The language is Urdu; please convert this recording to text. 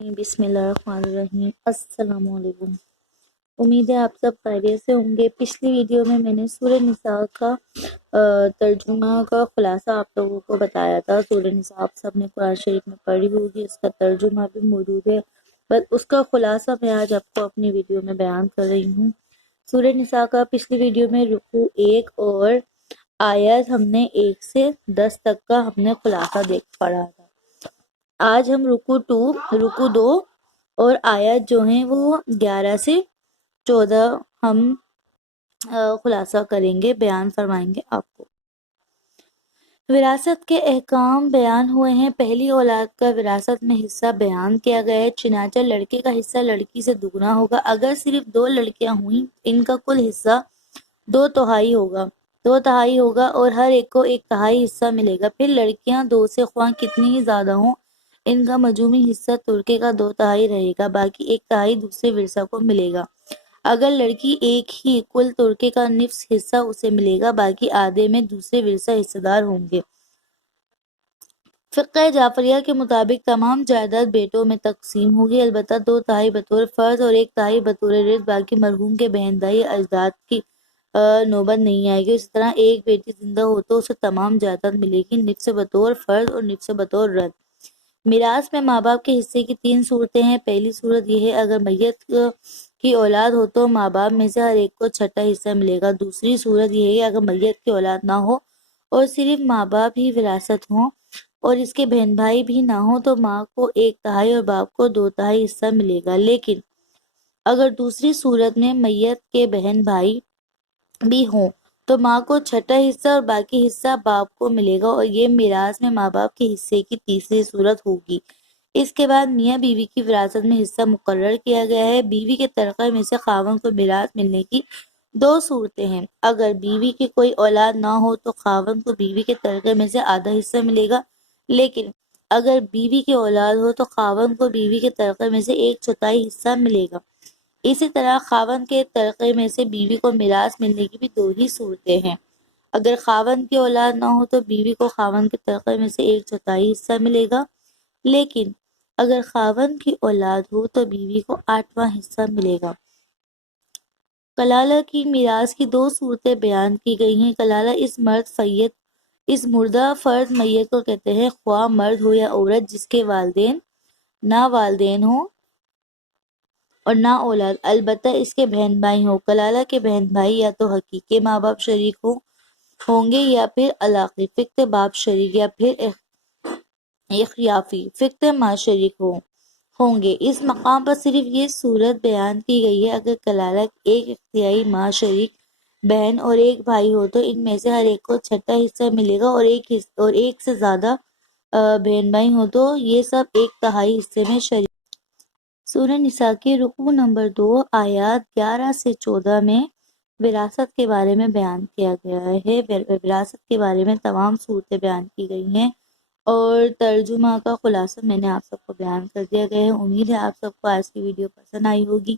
بسم اللہ الرحمن الرحیم۔ السلام علیکم، امید ہے آپ سب خیریت سے ہوں گے۔ پچھلی ویڈیو میں نے سورہ نساء کا ترجمہ کا خلاصہ آپ لوگوں کو بتایا تھا۔ سورہ نساء آپ سب نے قرآن شریف میں پڑھی ہوگی، اس کا ترجمہ بھی موجود ہے، بس اس کا خلاصہ میں آج آپ کو اپنی ویڈیو میں بیان کر رہی ہوں۔ سورہ نساء کا پچھلی ویڈیو میں رکوع 1 اور آیات ہم نے 1 سے 10 تک کا ہم نے خلاصہ پڑھا تھا۔ آج ہم رکوع 2 اور آیات جو ہیں وہ 11 سے 14 ہم خلاصہ کریں گے، بیان فرمائیں گے آپ کو۔ وراثت کے احکام بیان ہوئے ہیں۔ پہلی اولاد کا وراثت میں حصہ بیان کیا گیا ہے، چنانچہ لڑکے کا حصہ لڑکی سے دگنا ہوگا۔ اگر صرف 2 لڑکیاں ہوئیں، ان کا کل حصہ 2 تہائی ہوگا اور ہر ایک کو 1 تہائی حصہ ملے گا۔ پھر لڑکیاں 2 سے خواہ کتنی ہی زیادہ ہوں، ان کا مجموعی حصہ ترکے کا 2 تہائی رہے گا، باقی 1 تہائی دوسرے ورثہ کو ملے گا۔ اگر لڑکی ایک ہی، کل ترکے کا نصف حصہ اسے ملے گا، باقی آدھے میں دوسرے ورثہ حصہ دار ہوں گے۔ فقہ جعفریہ کے مطابق تمام جائیداد بیٹوں میں تقسیم ہوگی، البتہ 2 تہائی بطور فرض اور 1 تہائی بطور رث، باقی مرحوم کے بہن بھائی اجداد کی نوبت نہیں آئے گی۔ اسی طرح ایک بیٹی زندہ ہو تو اسے تمام جائیداد ملے گی، نصف بطور فرض اور نصف بطور رث۔ میراث میں ماں باپ کے حصے کی 3 صورتیں ہیں۔ پہلی صورت یہ ہے اگر میت کی اولاد ہو تو ماں باپ میں سے ہر ایک کو 1/6 حصہ ملے گا۔ دوسری صورت یہ ہے اگر میت کی اولاد نہ ہو اور صرف ماں باپ ہی وراثت ہوں اور اس کے بہن بھائی بھی نہ ہوں تو ماں کو 1 تہائی اور باپ کو 2 تہائی حصہ ملے گا۔ لیکن اگر دوسری صورت میں میت کے بہن بھائی بھی ہوں تو ماں کو 1/6 حصہ اور باقی حصہ باپ کو ملے گا، اور یہ میراث میں ماں باپ کے حصے کی تیسری صورت ہوگی۔ اس کے بعد میاں بیوی کی وراثت میں حصہ مقرر کیا گیا ہے۔ بیوی کے ترکہ میں سے خاوند کو میراث ملنے کی 2 صورتیں ہیں۔ اگر بیوی کی کوئی اولاد نہ ہو تو خاوند کو بیوی کے ترکے میں سے آدھا حصہ ملے گا، لیکن اگر بیوی کی اولاد ہو تو خاوند کو بیوی کے ترکے میں سے 1/4 حصہ ملے گا۔ اسی طرح خاوند کے ترکے میں سے بیوی کو میراث ملنے کی بھی 2 ہی صورتیں ہیں۔ اگر خاوند کی اولاد نہ ہو تو بیوی کو خاوند کے ترکے میں سے 1/4 حصہ ملے گا، لیکن اگر خاوند کی اولاد ہو تو بیوی کو 8واں حصہ ملے گا۔ کلالہ کی میراث کی 2 صورتیں بیان کی گئی ہیں۔ کلالہ اس مردہ فرد میت کو کہتے ہیں، خواہ مرد ہو یا عورت جس کے نہ والدین ہوں اور نہ اولاد، البتہ اس کے بہن بھائی ہوں۔ کلالہ کے بہن بھائی یا تو حقیقی ماں باپ شریک ہوں گے یا پھر علاقی فقط باپ شریک یا پھر اخیافی فقط ماں شریک ہوں گے۔ اس مقام پر صرف یہ صورت بیان کی گئی ہے اگر کلالہ ایک اختیاری ماں شریک بہن اور 1 بھائی ہو تو ان میں سے ہر ایک کو 1/6 حصہ ملے گا، اور ایک سے زیادہ بہن بھائی ہوں تو یہ سب 1 تہائی حصے میں شریک۔ سورہ نساء کی رکوع نمبر 2 آیات 11 سے 14 میں وراثت کے بارے میں بیان کیا گیا ہے۔ وراثت کے بارے میں تمام صورتیں بیان کی گئی ہیں اور ترجمہ کا خلاصہ میں نے آپ سب کو بیان کر دیا گیا ہے۔ امید ہے آپ سب کو آج کی ویڈیو پسند آئی ہوگی۔